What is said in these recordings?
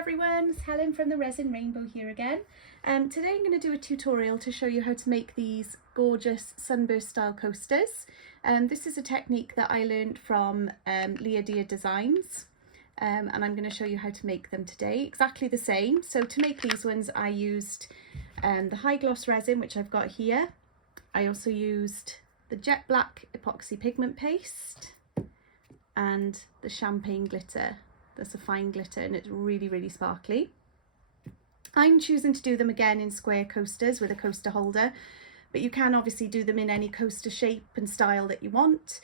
everyone, it's Helen from the Resin Rainbow here again. Today I'm going to do a tutorial to show you how to make these gorgeous Sunburst style coasters. This is a technique that I learned from Leah Deer Designs, and I'm going to show you how to make them today. Exactly the same. So to make these ones I used the high gloss resin, which I've got here. I also used the jet black epoxy pigment paste and the champagne glitter. That's a fine glitter and it's really sparkly. I'm choosing to do them again in square coasters with a coaster holder, but you can obviously do them in any coaster shape and style that you want.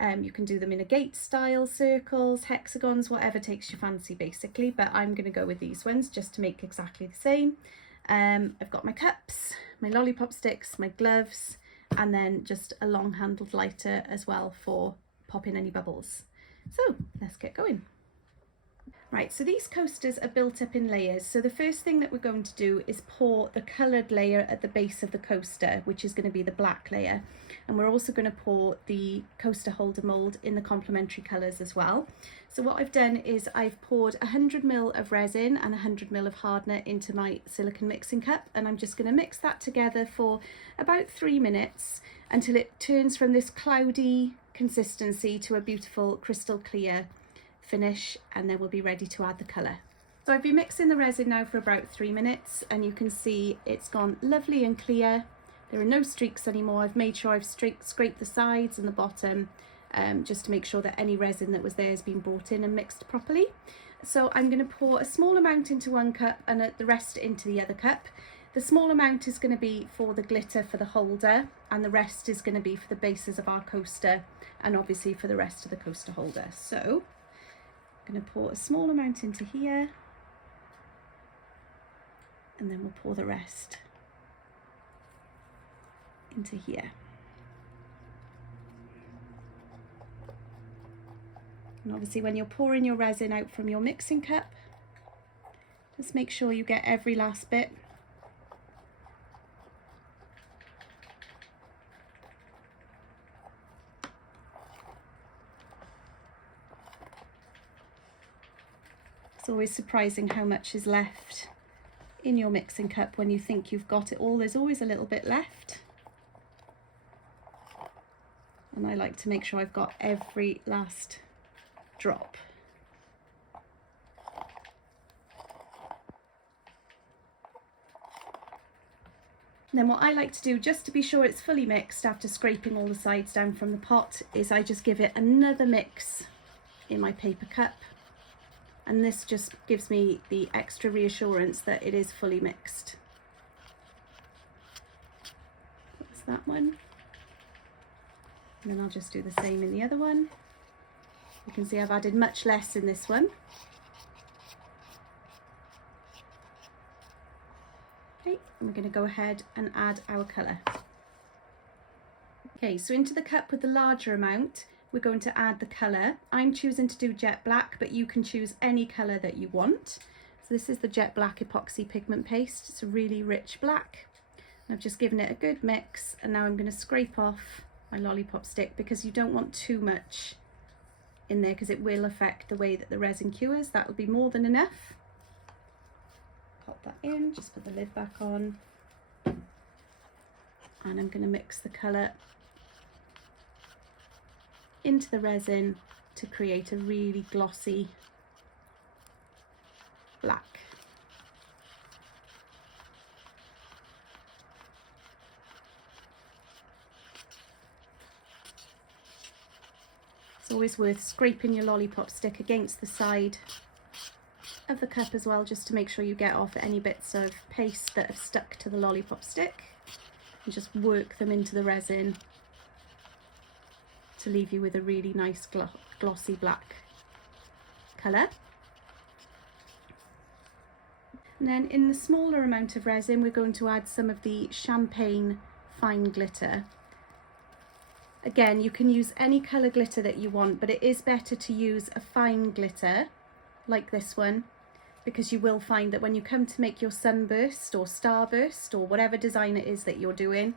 You can do them in a gate style, circles, hexagons, whatever takes your fancy basically, but I'm going to go with these ones just to make exactly the same. I've got my cups, my lollipop sticks, my gloves, and then just a long handled lighter as well for popping any bubbles. So let's get going. Right, so these coasters are built up in layers. So the first thing that we're going to do is pour the coloured layer at the base of the coaster, which is going to be the black layer. And we're also going to pour the coaster holder mould in the complementary colours as well. So what I've done is I've poured 100 ml of resin and 100 ml of hardener into my silicone mixing cup, and I'm just going to mix that together for about 3 minutes until it turns from this cloudy consistency to a beautiful crystal clear finish, and then we'll be ready to add the colour. So I've been mixing the resin now for about 3 minutes and you can see it's gone lovely and clear. There are no streaks anymore. I've made sure I've scraped the sides and the bottom just to make sure that any resin that was there has been brought in and mixed properly. So I'm going to pour a small amount into one cup and the rest into the other cup. The small amount is going to be for the glitter for the holder, and the rest is going to be for the bases of our coaster and obviously for the rest of the coaster holder. So I'm going to pour a small amount into here and then we'll pour the rest into here. And obviously when you're pouring your resin out from your mixing cup, just make sure you get every last bit. It's always surprising how much is left in your mixing cup when you think you've got it all. There's always a little bit left. And I like to make sure I've got every last drop. And then what I like to do, just to be sure it's fully mixed after scraping all the sides down from the pot, is I just give it another mix in my paper cup. And this just gives me the extra reassurance that it is fully mixed. That's that one. And then I'll just do the same in the other one. You can see I've added much less in this one. Okay, and we're going to go ahead and add our colour. Okay, so into the cup with the larger amount, we're going to add the colour. I'm choosing to do jet black, but you can choose any colour that you want. So this is the jet black epoxy pigment paste. It's a really rich black. And I've just given it a good mix, and now I'm going to scrape off my lollipop stick because you don't want too much in there because it will affect the way that the resin cures. That will be more than enough. Pop that in, just put the lid back on. And I'm going to mix the colour into the resin to create a really glossy black. It's always worth scraping your lollipop stick against the side of the cup as well, just to make sure you get off any bits of paste that have stuck to the lollipop stick, and just work them into the resin to leave you with a really nice glossy black colour. And then in the smaller amount of resin we're going to add some of the champagne fine glitter. Again, you can use any colour glitter that you want, but it is better to use a fine glitter like this one, because you will find that when you come to make your Sunburst or Starburst or whatever design it is that you're doing,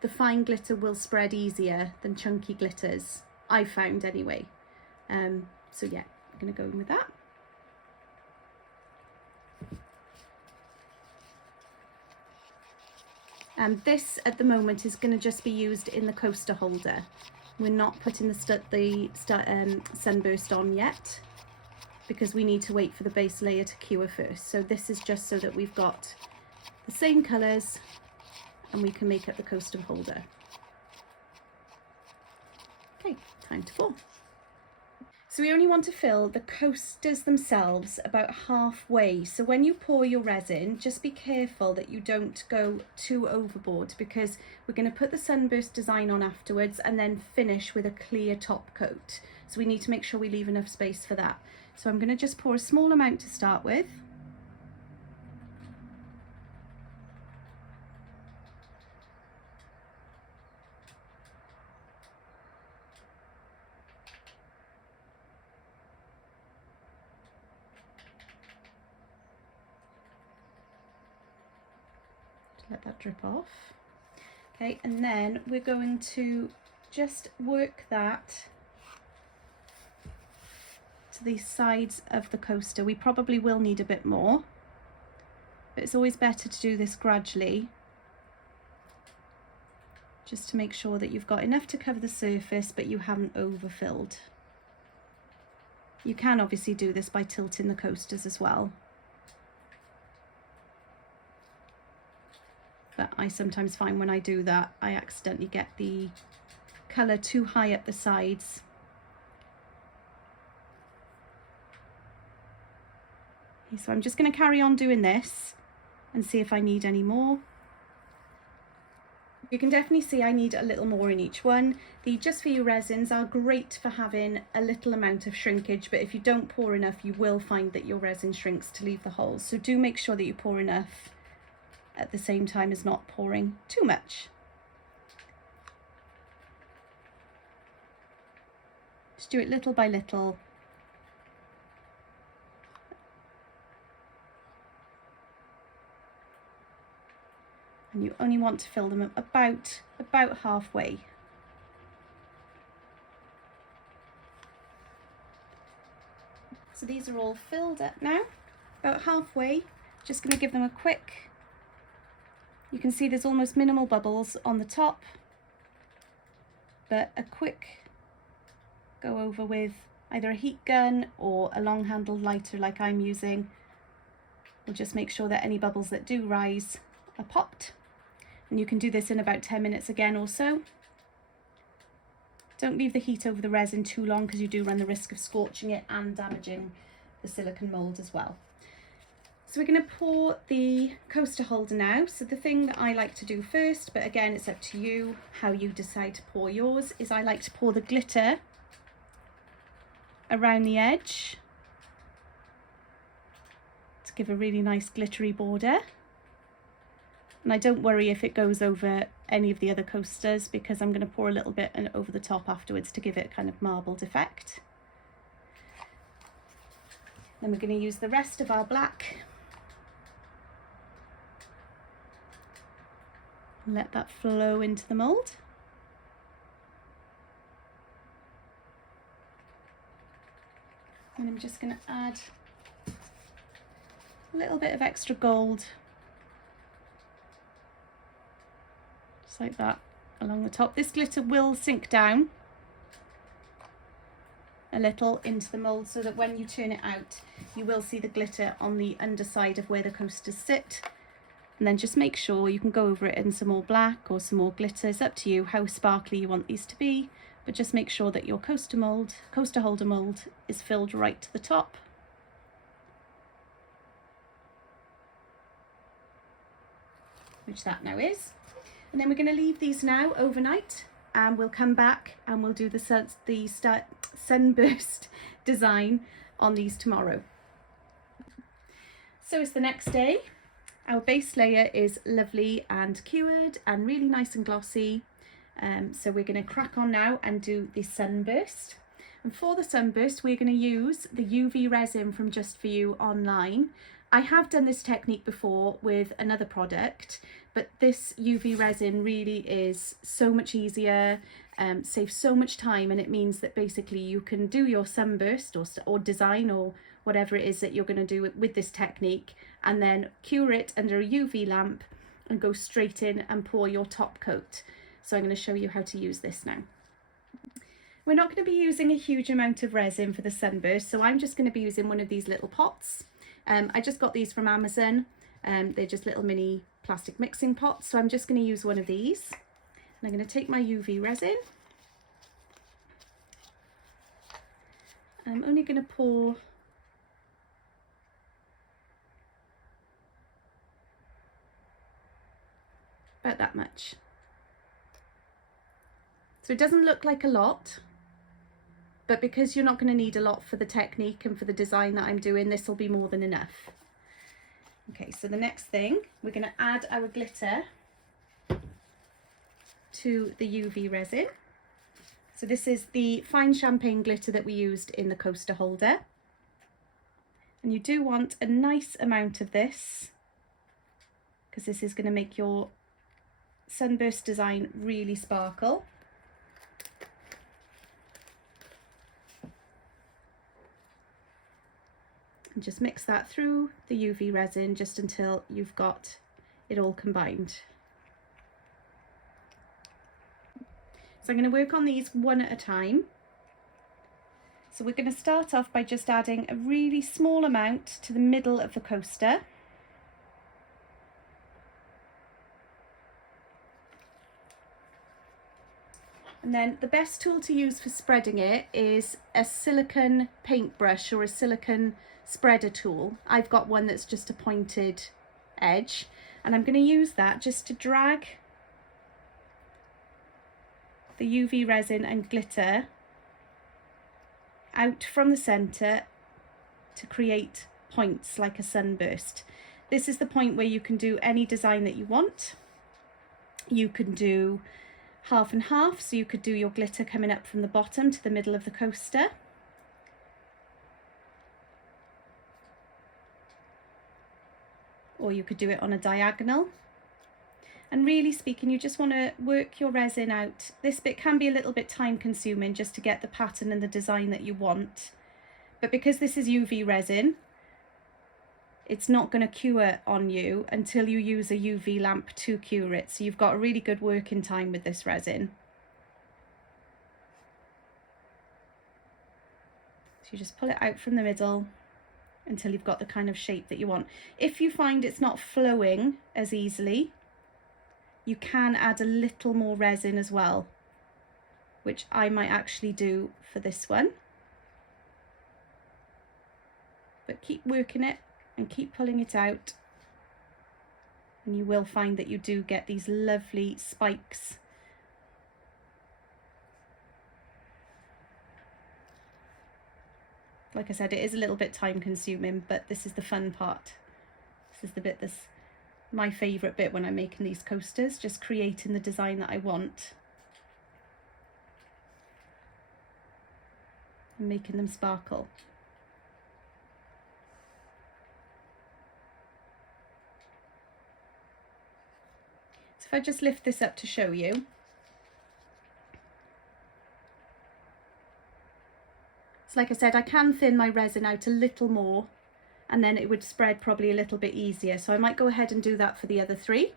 the fine glitter will spread easier than chunky glitters, I found anyway. So yeah, I'm going to go in with that. This at the moment is going to just be used in the coaster holder. We're not putting the Sunburst on yet because we need to wait for the base layer to cure first. So this is just so that we've got the same colours and we can make up the coaster holder. Okay, time to pour. So we only want to fill the coasters themselves about halfway. So when you pour your resin, just be careful that you don't go too overboard, because we're going to put the Sunburst design on afterwards and then finish with a clear top coat. So we need to make sure we leave enough space for that. So I'm going to just pour a small amount to start with. Let that drip off. Okay, and then we're going to just work that to the sides of the coaster. We probably will need a bit more, but it's always better to do this gradually, just to make sure that you've got enough to cover the surface but you haven't overfilled. You can obviously do this by tilting the coasters as well, but I sometimes find when I do that I accidentally get the colour too high up the sides. Okay, so I'm just going to carry on doing this and see if I need any more. You can definitely see I need a little more in each one. The Just For You resins are great for having a little amount of shrinkage, but if you don't pour enough you will find that your resin shrinks to leave the holes. So do make sure that you pour enough at the same time as not pouring too much. Just do it little by little. And you only want to fill them about halfway. So these are all filled up now, about halfway. Just going to give them a quick, you can see there's almost minimal bubbles on the top, but a quick go over with either a heat gun or a long handled lighter like I'm using will just make sure that any bubbles that do rise are popped. And you can do this in about 10 minutes again or so. Don't leave the heat over the resin too long because you do run the risk of scorching it and damaging the silicone mould as well. So we're going to pour the coaster holder now. So the thing that I like to do first, but again it's up to you how you decide to pour yours, is I like to pour the glitter around the edge to give a really nice glittery border. And I don't worry if it goes over any of the other coasters because I'm going to pour a little bit over the top afterwards to give it a kind of marbled effect. Then we're going to use the rest of our black. Let that flow into the mould. And I'm just going to add a little bit of extra gold, just like that, along the top. This glitter will sink down a little into the mould so that when you turn it out you will see the glitter on the underside of where the coasters sit. And then just make sure you can go over it in some more black or some more glitter. It's up to you how sparkly you want these to be, but just make sure that your coaster holder mould is filled right to the top. Which that now is. And then we're going to leave these now overnight, and we'll come back and we'll do the Sunburst design on these tomorrow. So it's the next day. Our base layer is lovely and cured and really nice and glossy. So we're going to crack on now and do the Sunburst. And for the Sunburst, we're going to use the UV resin from Just For You online. I have done this technique before with another product, but this UV resin really is so much easier, saves so much time, and it means that basically you can do your Sunburst or design or whatever it is that you're going to do with this technique, and then cure it under a UV lamp and go straight in and pour your top coat. So I'm going to show you how to use this now. We're not going to be using a huge amount of resin for the Sunburst, so I'm just going to be using one of these little pots. I just got these from Amazon. They're just little mini plastic mixing pots, so I'm just going to use one of these. And I'm going to take my UV resin. I'm only going to pour about that much. So it doesn't look like a lot, but because you're not going to need a lot for the technique and for the design that I'm doing, this will be more than enough. Okay, so the next thing, we're going to add our glitter to the UV resin. So this is the fine champagne glitter that we used in the coaster holder. And you do want a nice amount of this, because this is going to make your Sunburst design really sparkle. And just mix that through the UV resin just until you've got it all combined. So I'm going to work on these one at a time. So we're going to start off by just adding a really small amount to the middle of the coaster. And then the best tool to use for spreading it is a silicone paintbrush or a silicone spreader tool. I've got one that's just a pointed edge, and I'm going to use that just to drag the UV resin and glitter out from the centre to create points like a sunburst. This is the point where you can do any design that you want. You can do half and half, so you could do your glitter coming up from the bottom to the middle of the coaster. Or you could do it on a diagonal. And really speaking, you just want to work your resin out. This bit can be a little bit time consuming just to get the pattern and the design that you want. But because this is UV resin, it's not going to cure on you until you use a UV lamp to cure it. So you've got a really good working time with this resin. So you just pull it out from the middle until you've got the kind of shape that you want. If you find it's not flowing as easily, you can add a little more resin as well, which I might actually do for this one. But keep working it and keep pulling it out, and you will find that you do get these lovely spikes. Like I said, it is a little bit time consuming, but this is the fun part. This is the bit that's my favourite bit when I'm making these coasters, just creating the design that I want and making them sparkle. So if I just lift this up to show you, so like I said, I can thin my resin out a little more and then it would spread probably a little bit easier. So I might go ahead and do that for the other three.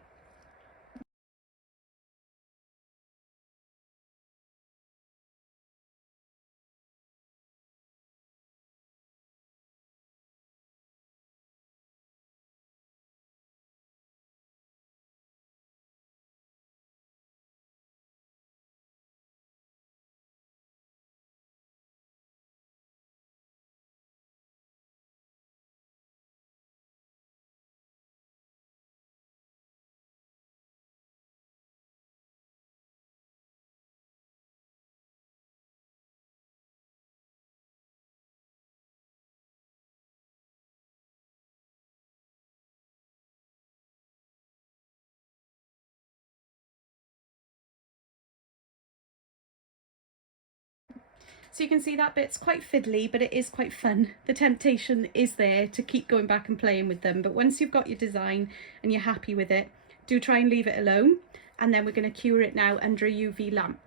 So you can see that bit's quite fiddly, but it is quite fun. The temptation is there to keep going back and playing with them. But once you've got your design and you're happy with it, do try and leave it alone. And then we're going to cure it now under a UV lamp.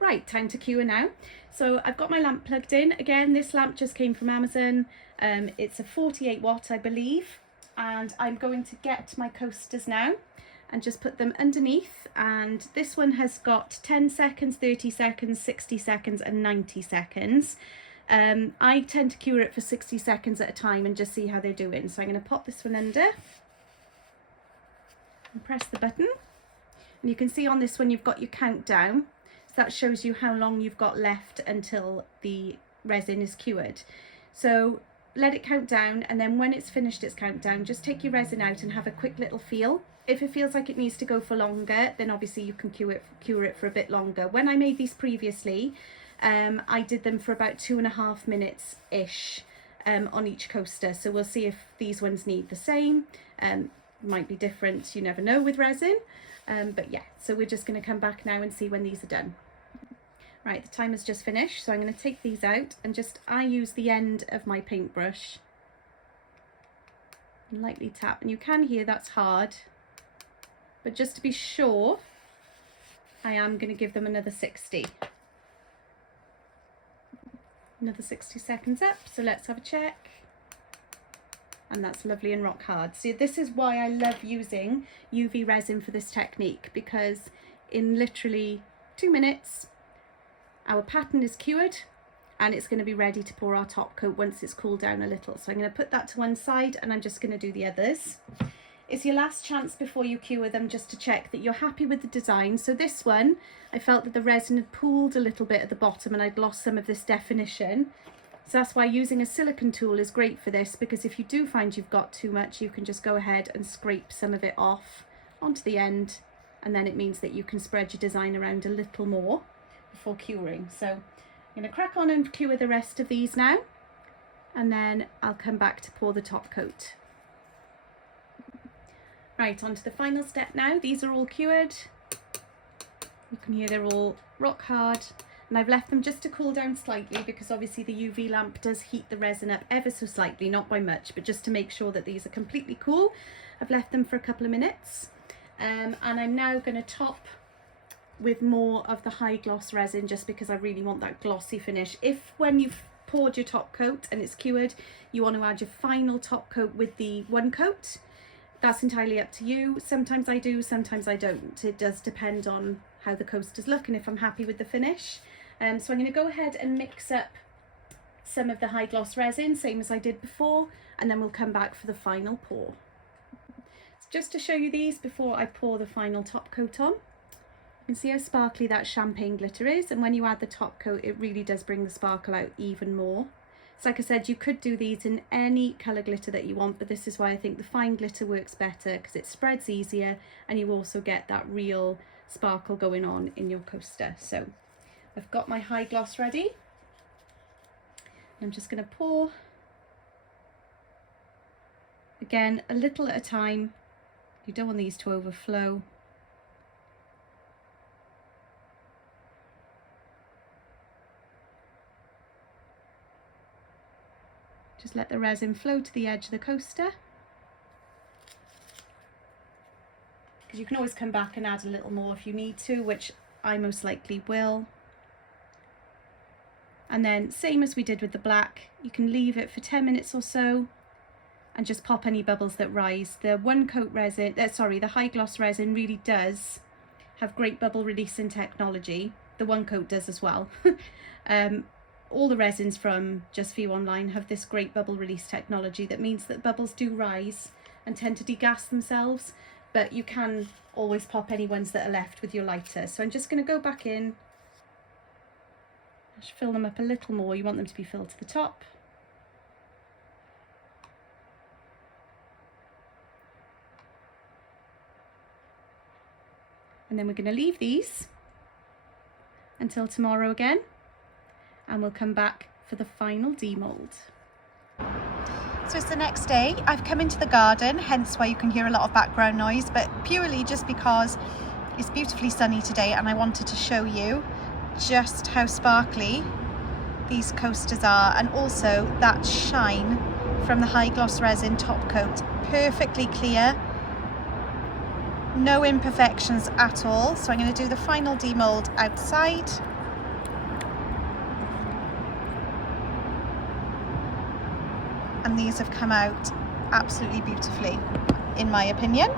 Right, time to cure now. So I've got my lamp plugged in. Again, this lamp just came from Amazon. It's a 48 watt, I believe. and I'm going to get my coasters now and just put them underneath. And this one has got 10 seconds, 30 seconds, 60 seconds and 90 seconds. I tend to cure it for 60 seconds at a time and just see how they're doing. So I'm going to pop this one under and press the button. And you can see on this one you've got your countdown. So that shows you how long you've got left until the resin is cured. So let it count down, and then when it's finished its countdown, just take your resin out and have a quick little feel. If it feels like it needs to go for longer, then obviously you can cure it for a bit longer. When I made these previously, I did them for about 2.5 minutes ish on each coaster. So we'll see if these ones need the same. Might be different, you never know with resin. But yeah, so we're just going to come back now and see when these are done. Right, the timer's just finished, so I'm going to take these out and I use the end of my paintbrush and lightly tap, and you can hear that's hard, but just to be sure, I am going to give them another 60 seconds up. So let's have a check. And that's lovely and rock hard. See, this is why I love using UV resin for this technique, because in literally 2 minutes our pattern is cured and it's going to be ready to pour our top coat once it's cooled down a little. So I'm going to put that to one side and I'm just going to do the others. It's your last chance before you cure them just to check that you're happy with the design. So this one, I felt that the resin had pooled a little bit at the bottom and I'd lost some of this definition. So that's why using a silicone tool is great for this, because if you do find you've got too much, you can just go ahead and scrape some of it off onto the end, and then it means that you can spread your design around a little more before curing. So I'm going to crack on and cure the rest of these now, and then I'll come back to pour the top coat. Right, on to the final step now. These are all cured. You can hear they're all rock hard. And I've left them just to cool down slightly, because obviously the UV lamp does heat the resin up ever so slightly, not by much, but just to make sure that these are completely cool. I've left them for a couple of minutes, and I'm now going to top with more of the high gloss resin, just because I really want that glossy finish. If when you've poured your top coat and it's cured, you want to add your final top coat with the one coat, that's entirely up to you. Sometimes I do, sometimes I don't. It does depend on how the coasters look and if I'm happy with the finish. So I'm going to go ahead and mix up some of the high gloss resin, same as I did before, and then we'll come back for the final pour. So just to show you these before I pour the final top coat on. You can see how sparkly that champagne glitter is, and when you add the top coat it really does bring the sparkle out even more. So like I said, you could do these in any colour glitter that you want, but this is why I think the fine glitter works better, because it spreads easier and you also get that real sparkle going on in your coaster. So I've got my high gloss ready. I'm just going to pour, again, a little at a time. You don't want these to overflow. Just let the resin flow to the edge of the coaster, because you can always come back and add a little more if you need to, which I most likely will. And then same as we did with the black, you can leave it for 10 minutes or so and just pop any bubbles that rise. The one coat resin, the high gloss resin really does have great bubble releasing technology. The one coat does as well. All the resins from Just For You Online have this great bubble release technology that means that bubbles do rise and tend to degas themselves, but you can always pop any ones that are left with your lighter. So I'm just going to go back in. Just fill them up a little more. You want them to be filled to the top. And then we're going to leave these until tomorrow again, and we'll come back for the final demold. So it's the next day. I've come into the garden, hence why you can hear a lot of background noise, but purely just because it's beautifully sunny today and I wanted to show you just how sparkly these coasters are, and also that shine from the high gloss resin top coat. Perfectly clear, no imperfections at all. So I'm going to do the final demold outside. And these have come out absolutely beautifully, in my opinion.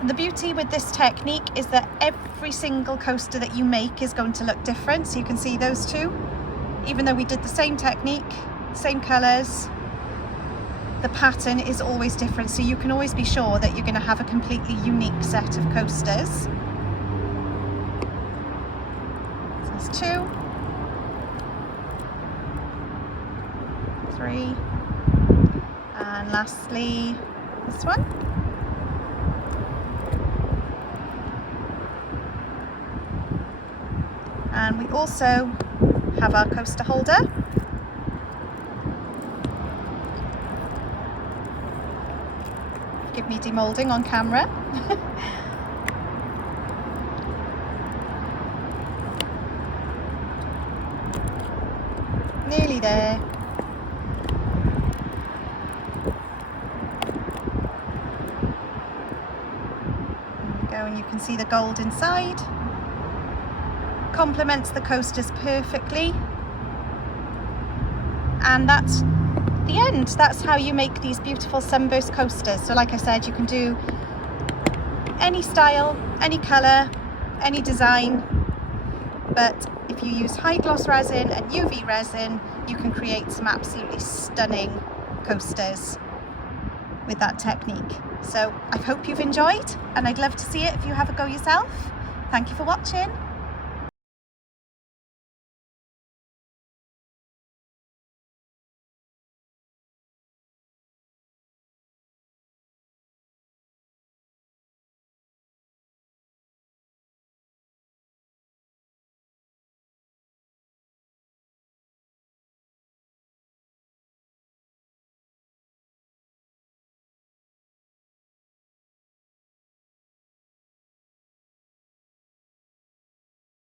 And the beauty with this technique is that every single coaster that you make is going to look different. So you can see those two, even though we did the same technique, same colours, the pattern is always different. So you can always be sure that you're going to have a completely unique set of coasters. So there's 2, 3, and lastly this one. And we also have our coaster holder. Give me demolding on camera. Nearly there. There we go, and you can see the gold inside. Complements the coasters perfectly, and that's the end. That's how you make these beautiful Sunburst coasters. So like I said, you can do any style, any colour, any design, but if you use high gloss resin and UV resin, you can create some absolutely stunning coasters with that technique. So I hope you've enjoyed, and I'd love to see it if you have a go yourself. Thank you for watching.